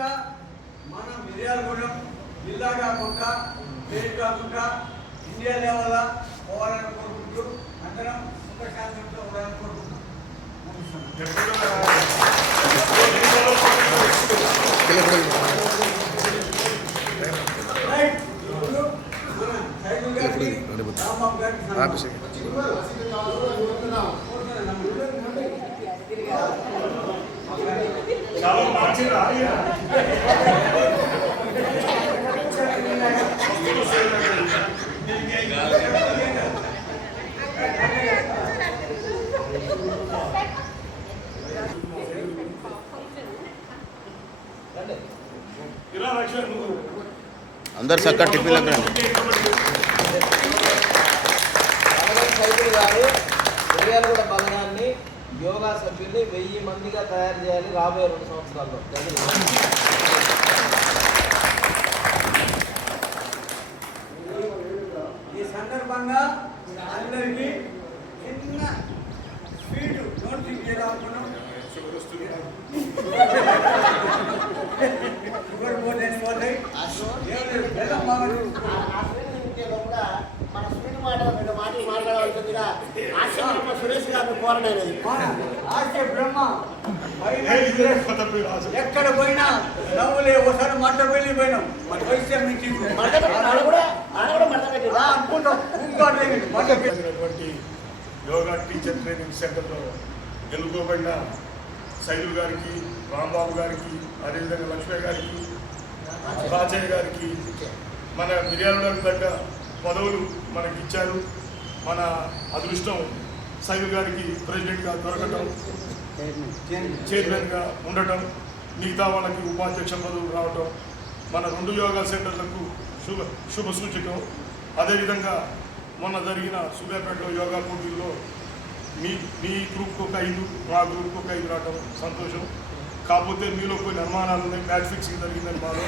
ఇంకా మన మిర్యాలగూడెం జిల్లా కాకుండా స్టేట్ కాకుండా ఇండియా లెవెల్ పోవాలని కోరుకుంటూ అందరం సుఖశాంతంతో ఉండాలని కోరుకుంటున్నాం. అందరు చక్కగా టిఫిన్ గారు మిర్యాలగూడ బలగాన్ని యోగా సభ్యుల్ని 1000 మందిగా తయారు చేయాలి రాబోయే 2 సంవత్సరాల్లో. ఈ సందర్భంగా అందరికీ చిన్న స్వీట్ నోట్ తీసుకురానుకున్నాం. షుగర్ పోతే పోతాయి. మన స్వీట్ మాట్లాడాల్సిందిగా సురేష్ గారిని కోరలేదు. ఆశే బ్రహ్మ ఎక్కడ పోయినా నవ్వులే ఒకసారి మట్ట వెళ్ళిపోయినాం. వైద్యం యోగా టీచర్ ట్రైనింగ్ సెంటర్లో గెలుపుకోబడిన సైదుల్ గారికి, రాంబాబు గారికి, అదేవిధంగా లక్ష్మయ్య గారికి, రాజయ్య గారికి మన మిర్యాలగూడెంకు తగ్గ పదవులు మనకి ఇచ్చారు. మన అదృష్టం సైదుల్ గారికి ప్రెసిడెంట్గా దొరకటం, చైర్మన్గా ఉండటం, మిగతా వాళ్ళకి ఉపాధ్యక్ష పదవులు రావటం మన 2 యోగా సెంటర్లకు శుభ సూచకం. అదేవిధంగా మొన్న జరిగిన సూర్యాపేటలో యోగా పోటీల్లో మీ గ్రూప్కి ఒక 5, మా గ్రూప్కి ఒక 5 రావటం సంతోషం. కాకపోతే మీలో కొన్ని అనుమానాలు ఉన్నాయి, మ్యాచ్ ఫిక్సింగ్ జరిగిందని మాలో.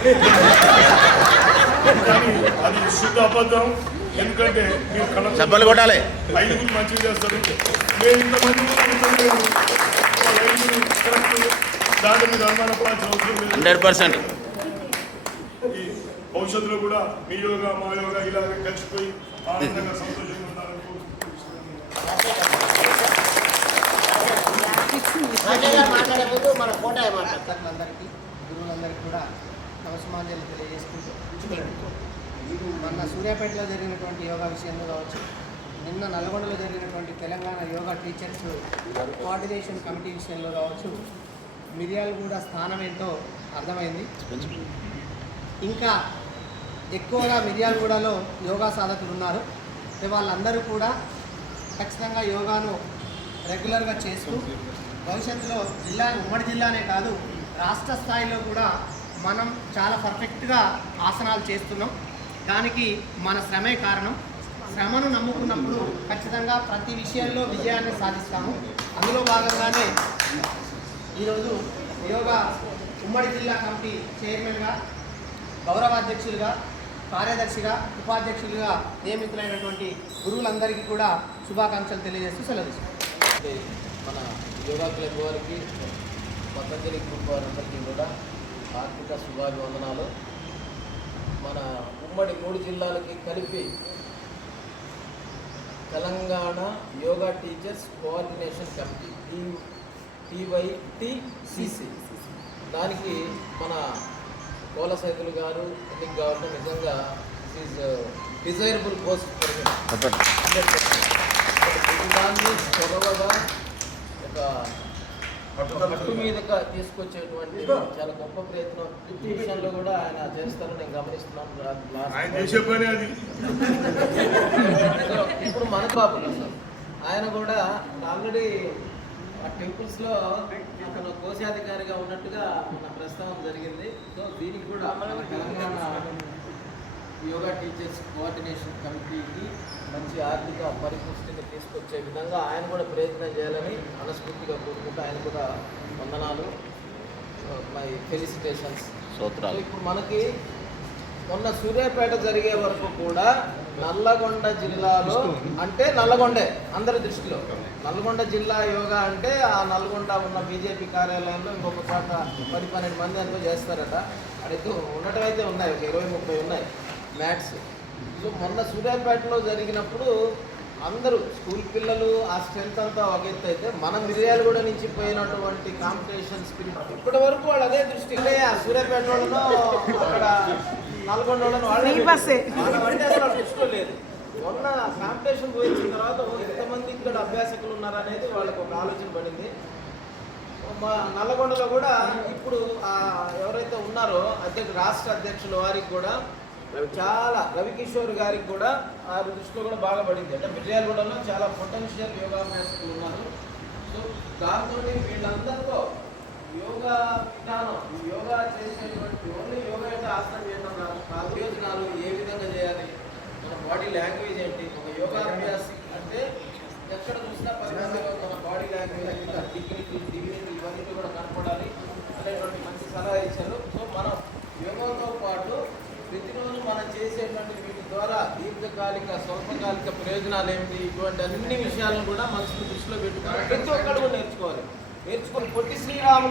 కానీ అది శుద్ధ అబద్ధం. ఎందుకంటే మీరు చెప్పలు కొట్టాలి, 5 మంచిగా చేస్తారు. మేము ఇంతమంది దాంట్లో మీరు అనుమానపడాల్సిన అవసరం లేదు. 100%. ఈ భవిష్యత్తులో కూడా మీ యోగా మా యోగా ఇలాగే కలిసిపోయి ఆనందంగా సంతోషంగా ఉండాలని మాట్లాడే ముందు మన కోట అందరికీ గురువులందరికీ కూడా నమస్మాంజలి తెలియజేసుకుంటూ మొన్న సూర్యాపేటలో జరిగినటువంటి యోగా విషయంలో కావచ్చు, నిన్న నల్గొండలో జరిగినటువంటి Telangana yoga teachers coordination committee విషయంలో కావచ్చు, మిర్యాలగూడ స్థానం ఏంటో అర్థమైంది. ఇంకా ఎక్కువగా మిర్యాలగూడలో యోగా సాధకులు ఉన్నారు. వాళ్ళందరూ కూడా ఖచ్చితంగా యోగాను రెగ్యులర్గా చేస్తూ భవిష్యత్తులో ఉమ్మడి జిల్లానే కాదు రాష్ట్ర స్థాయిలో కూడా మనం చాలా పర్ఫెక్ట్గా ఆసనాలు చేస్తున్నాం. దానికి మన శ్రమే కారణం. శ్రమను నమ్ముకున్నప్పుడు ఖచ్చితంగా ప్రతి విషయంలో విజయాన్ని సాధిస్తాము. అందులో భాగంగానే ఈరోజు యోగా ఉమ్మడి జిల్లా కమిటీ చైర్మన్గా, గౌరవాధ్యక్షులుగా, కార్యదర్శిగా, ఉపాధ్యక్షులుగా నియమితులైనటువంటి గురువులందరికీ కూడా శుభాకాంక్షలు తెలియజేస్తూ సెలవు. మన యోగా క్లబ్ వారికి, పతంజలి గ్రూప్ వారందరికీ కూడా ఆర్థిక శుభాభివందనాలు. మన ఉమ్మడి 3 జిల్లాలకి కలిపి Telangana yoga teachers coordination committee TYTCC దానికి మన కోల సైతులు గారు ఎన్నిక కావడం నిజంగా ఈజ్ డిజైరబుల్ పోస్ట్. దాన్ని చొరవగా ఒక పట్టు మీదగా తీసుకొచ్చేటువంటి చాలా గొప్ప ప్రయత్నం ఈ విషయంలో కూడా ఆయన చేస్తారని నేను గమనిస్తున్నాను. ఇప్పుడు మన బాబు సార్ ఆయన కూడా ఆల్రెడీ ఆ టెంపుల్స్లో అతను కోశాధికారిగా ఉన్నట్టుగా మన ప్రస్తావన జరిగింది. సో దీనికి కూడా తెలంగాణ యోగా టీచర్స్ కోఆర్డినేషన్ కమిటీకి మంచి ఆర్థిక పరిపుష్టిని తీసుకొచ్చే విధంగా ఆయన కూడా ప్రయత్నం చేయాలని మనస్ఫూర్తిగా కోరుకుంటూ ఆయన కూడా వందనాలు, మై ఫెలిసిటేషన్స్. సూత్రాలు. ఇప్పుడు మనకి మొన్న సూర్యాపేట జరిగే వరకు కూడా నల్లగొండ జిల్లాలో అంటే నల్లగొండే అందరి దృష్టిలో నల్గొండ జిల్లా యోగా అంటే ఆ నల్గొండ ఉన్న బీజేపీ కార్యాలయంలో ఇంకొక చోట 10-12 మంది ఎంతో చేస్తారట. అడిగితే ఉండటం అయితే ఉన్నాయి, ఒక 20-30 ఉన్నాయి మ్యాట్స్. సో మొన్న సూర్యాపేటలో జరిగినప్పుడు అందరూ స్కూల్ పిల్లలు ఆ స్ట్రెంత్ అంతా ఒక ఎత్తు అయితే మన మిర్యాలగూడ నుంచి పోయినటువంటి కాంపిటీషన్ స్పిరిట్ ఇప్పటి వరకు వాళ్ళు అదే దృష్టి ఆ సూర్యాపేట వాళ్ళను అక్కడ నల్గొండ వాళ్ళను వాళ్ళే అంటే అసలు వాళ్ళ దృష్టిలో లేదు. మొన్న కాంపిటీషన్ పోయించిన తర్వాత ఎంతమంది ఇక్కడ అభ్యాసకులు ఉన్నారనేది వాళ్ళకు ఒక ఆలోచన పడింది. మా నల్లగొండలో కూడా ఇప్పుడు ఎవరైతే ఉన్నారో రాష్ట్ర అధ్యక్షుల వారికి కూడా చాలా రవికిషోర్ గారికి కూడా ఆ దృష్టిలో కూడా బాగా పడింది. అంటే మిర్యాలగూడలో చాలా పొటెన్షియల్ యోగాభ్యాసకులు ఉన్నారు. సో దాంతో వీళ్ళందరితో యోగా విధానం యోగా చేసేటువంటి ఓన్లీ యోగా అంటే ఆసనం చేయడం కాదు, ఆ ప్రయోజనాలు ఏ విధంగా చేయాలి, మన బాడీ లాంగ్వేజ్ ఏంటి, ఒక యోగాభ్యాసి అంటే ఎక్కడ చూసినా 10 మందిలో మన బాడీ లాంగ్వేజ్ డిగ్నిటీ ఇవన్నీ కూడా కనపడాలి అనేటువంటి మంచి సలహా ఇచ్చారు. సో మనం యోగాతో పాటు ప్రతిరోజు మనం చేసేటువంటి వీటి ద్వారా దీర్ఘకాలిక స్వల్పకాలిక ప్రయోజనాలు ఏమిటి, ఇటువంటి అన్ని విషయాలను కూడా మనసును దృష్టిలో పెట్టుకోవాలి. ప్రతి ఒక్కరు నేర్చుకోవాలి. పొట్టి శ్రీరాములు